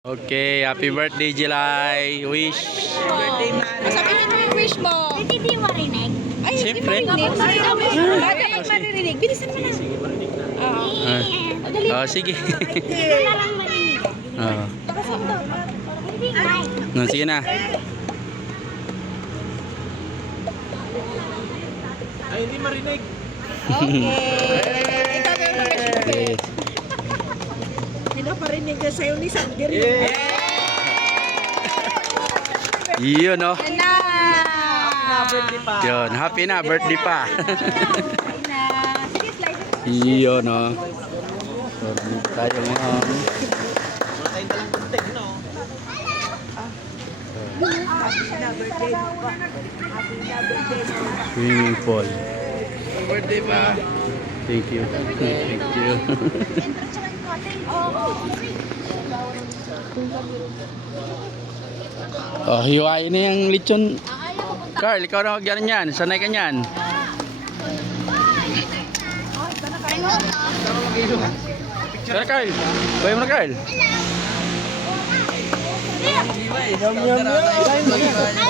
Okay, happy birthday, July. Wish. Birthday, Mara. Sabihin mo yung wish mo. Hindi di marinig. Ay, hindi Siyempre. marinig. Bakit pag maririnig? Bilisan mo na. Oo. Dali. Oh, sige. Wala lang marinig. Oh. Hindi nga. No, sige na. Ay, hindi marinig. Okay. Ikaw na yung wish mo. Okay. Hindi parinig na sa'yo ni Sangger. Yun, no? Yan na. Birthday pa. Yun, happy na, birthday pa. Yan na. Sige, slide. Yun, no? Birthday tayo ngayon. Matay na lang kunti, no? Happy na birthday. Happy na birthday. Swimming pool. Birthday pa. Thank you. Thank you. Oh, hiwain na yung lechon. Carl, ikaw na mag-ganon yan. Sanay ka yan. Tara, Carl. Bayo mo na, Carl. Yum, yum, yum.